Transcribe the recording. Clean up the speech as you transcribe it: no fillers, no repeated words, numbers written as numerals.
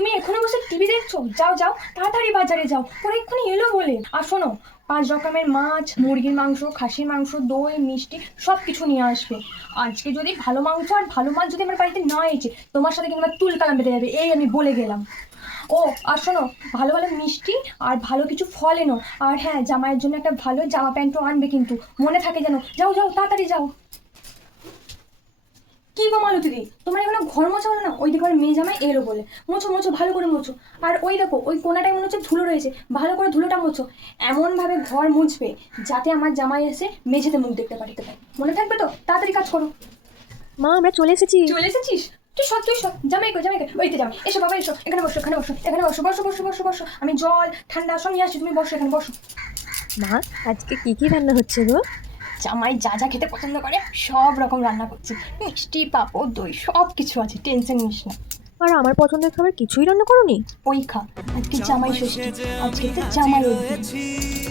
তুমি এখনো বসে টিভি দেখছো? যাও যাও, তাড়াতাড়ি বাজারে যাও, পরে এক্ষুনি এলো বলে। আর শোনো, 5 রকমের মাছ, মুরগির মাংস, খাসির মাংস, দই, মিষ্টি সব কিছু নিয়ে আসবে। আজকে যদি ভালো মাংস আর ভালো মাছ যদি আমার বাড়িতে না এসে, তোমার সাথে কিন্তু আমার তুল কালাম বেঁধে যাবে, এই আমি বলে গেলাম। ও, আর শোনো, ভালো ভালো মিষ্টি আর ভালো কিছু ফল এনো। আর হ্যাঁ, জামাইয়ের জন্য একটা ভালো জামা প্যান্টও আনবে কিন্তু, মনে থাকে যেন। যাও যাও, তাড়াতাড়ি যাও। কি গো মালতী দিদি, তোমার এখানে ঘর মোছা হলো না? ওই দিকে আমার মেয়ে জামাই এলো বলে। মোছো মোছো, ভালো করে মোছো। আর ওই দেখো, ওই কোনাটায় মনে হচ্ছে ধুলো রয়েছে, ভালো করে ধুলোটা মোছো। এমন ভাবে ঘর মুছবে যাতে আমার জামাই এসে মেঝেতে মুখ দেখতে পারিতে পারে। মনে থাকবে তো? তাড়াতাড়ি কাজ করো। মা, আমরা চলে এসেছি। চলে এসেছিস? তুই সব জামাই কো, জামাই কো, ওইতে যাও। এসো বাবা, এসো, এখানে বসো, এখানে বসো, এখানে বসো, বসো বসো বসো বসো। আমি জল ঠান্ডা সব নিয়ে আসছি, তুমি বসো, এখানে বসো। মা, আজকে কি কি রান্না হচ্ছে গো? জামাই যা যা খেতে পছন্দ করে সব রকম রান্না করছি। মিষ্টি, পাঁপড়, দই সব কিছু আছে, টেনশন নিস না। আর আমার পছন্দের খাবার কিছুই রান্না করোনি? ওই খা, আজকে জামাই ষষ্ঠী, আজকে তো জামাই উদ্দিন।